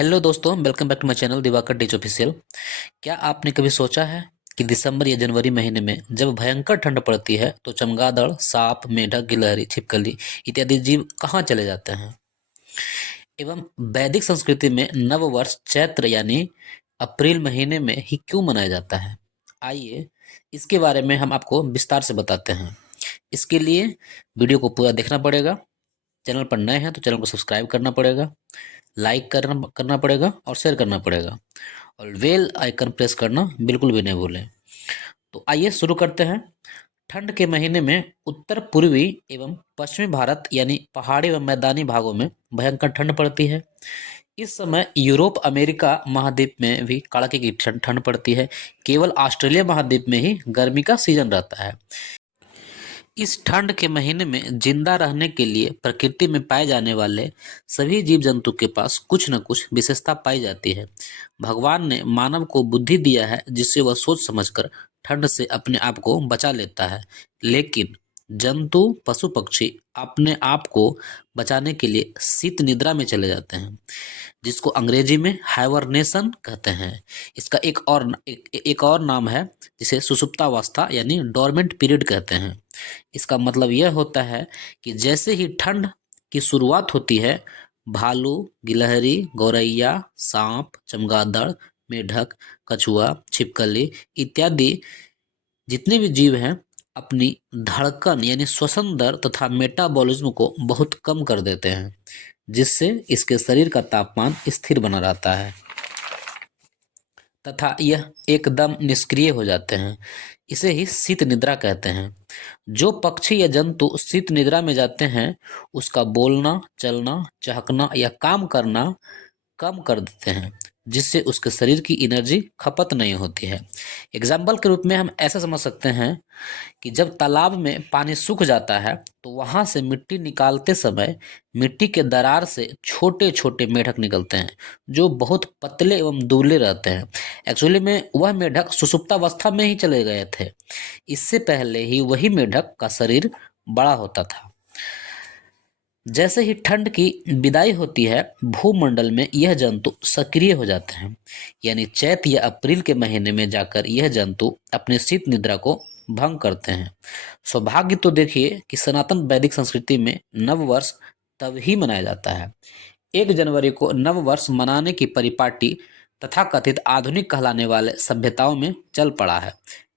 Hello दोस्तों, welcome back to my channel Diwakar teach official. क्या आपने कभी सोचा है कि दिसंबर या जनवरी महीने में जब भयंकर ठंड पड़ती है तो चमगादड़, सांप, मेढक, गिलहरी, छिपकली इत्यादि जीव कहाँ चले जाते हैं? एवं वैदिक संस्कृति में नव वर्ष चैत्र यानी अप्रैल महीने में ही क्यों मनाया जाता है? आइए इसके बारे में हम आपको विस्तार से बताते हैं। इसके लिए वीडियो को पूरा देखना पड़ेगा। चैनल पर नए हैं तो चैनल को सब्सक्राइब करना पड़ेगा, लाइक करना करना पड़ेगा और शेयर करना पड़ेगा, और बेल आइकन प्रेस करना बिल्कुल भी नहीं भूलें। तो आइए शुरू करते हैं। ठंड के महीने में उत्तर पूर्वी एवं पश्चिमी भारत यानी पहाड़ी एवं मैदानी भागों में भयंकर ठंड पड़ती है। इस समय यूरोप, अमेरिका महाद्वीप में भी कड़ाके की ठंड पड़ती है। केवल ऑस्ट्रेलिया महाद्वीप में ही गर्मी का सीजन रहता है। इस ठंड के महीने में जिंदा रहने के लिए प्रकृति में पाए जाने वाले सभी जीव जंतु के पास कुछ न कुछ विशेषता पाई जाती है। भगवान ने मानव को बुद्धि दिया है जिससे वह सोच समझकर ठंड से अपने आप को बचा लेता है। लेकिन जंतु, पशु पक्षी अपने आप को बचाने के लिए शीत निद्रा में चले जाते हैं, जिसको अंग्रेजी में हाइबरनेशन कहते हैं। इसका एक और नाम है जिसे सुषुप्तावस्था यानी डोरमेंट पीरियड कहते हैं। इसका मतलब यह होता है कि जैसे ही ठंड की शुरुआत होती है, भालू, गिलहरी, गौरैया, सांप, चमगादड़, मेढक, कछुआ, छिपकली इत्यादि जितने भी जीव हैं अपनी धड़कन यानी श्वसन दर तथा मेटाबॉलिज्म को बहुत कम कर देते हैं, जिससे इसके शरीर का तापमान स्थिर बना रहता है तथा यह एकदम निष्क्रिय हो जाते हैं। इसे ही शीत निद्रा कहते हैं। जो पक्षी या जंतु शीत निद्रा में जाते हैं उसका बोलना, चलना, चहकना या काम करना कम कर देते हैं, जिससे उसके शरीर की एनर्जी खपत नहीं होती है। एग्जाम्पल के रूप में हम ऐसा समझ सकते हैं कि जब तालाब में पानी सूख जाता है तो वहां से मिट्टी निकालते समय मिट्टी के दरार से छोटे छोटे मेढक निकलते हैं, जो बहुत पतले एवं दुबले रहते हैं। एक्चुअली में वह मेढक सुषुप्तावस्था में ही चले गए थे। इससे पहले ही वही मेढक का शरीर बड़ा होता था। जैसे ही ठंड की विदाई होती है, भूमंडल में यह जंतु सक्रिय हो जाते हैं, यानी चैत्र या अप्रैल के महीने में जाकर यह जंतु अपने शीत निद्रा को भंग करते हैं। सौभाग्य तो देखिए कि सनातन वैदिक संस्कृति में नव वर्ष तब ही मनाया जाता है। 1 जनवरी को नव वर्ष मनाने की परिपाटी तथाकथित आधुनिक कहलाने वाले सभ्यताओं में चल पड़ा है,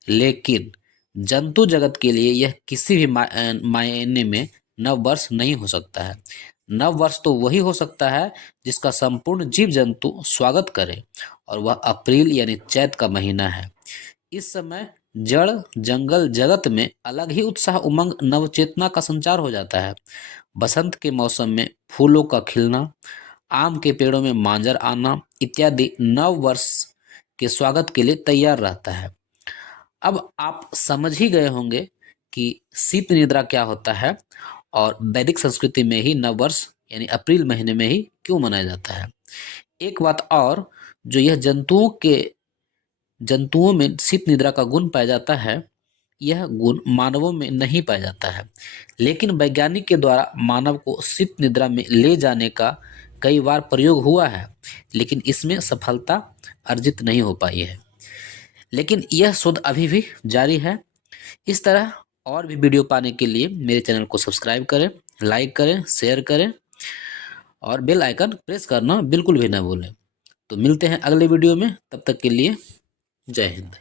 लेकिन जंतु जगत के लिए यह किसी भी मायने में नव वर्ष नहीं हो सकता है। नव वर्ष तो वही हो सकता है जिसका संपूर्ण जीव जंतु स्वागत करे, और वह अप्रैल यानी चैत का महीना है। इस समय जड़ जंगल जगत में अलग ही उत्साह, उमंग, नवचेतना का संचार हो जाता है। बसंत के मौसम में फूलों का खिलना, आम के पेड़ों में मांजर आना इत्यादि नव वर्ष के स्वागत के लिए तैयार रहता है। अब आप समझ ही गए होंगे कि शीत निद्रा क्या होता है और वैदिक संस्कृति में ही नव वर्ष यानी अप्रैल महीने में ही क्यों मनाया जाता है। एक बात और, जो यह जंतुओं में शीत निद्रा का गुण पाया जाता है, यह गुण मानवों में नहीं पाया जाता है, लेकिन वैज्ञानिक के द्वारा मानव को शीत निद्रा में ले जाने का कई बार प्रयोग हुआ है, लेकिन इसमें सफलता अर्जित नहीं हो पाई है। लेकिन यह शोध अभी भी जारी है। इस तरह और भी वीडियो पाने के लिए मेरे चैनल को सब्सक्राइब करें, लाइक करें, शेयर करें और बेल आइकन प्रेस करना बिल्कुल भी ना भूलें। तो मिलते हैं अगले वीडियो में, तब तक के लिए जय हिंद।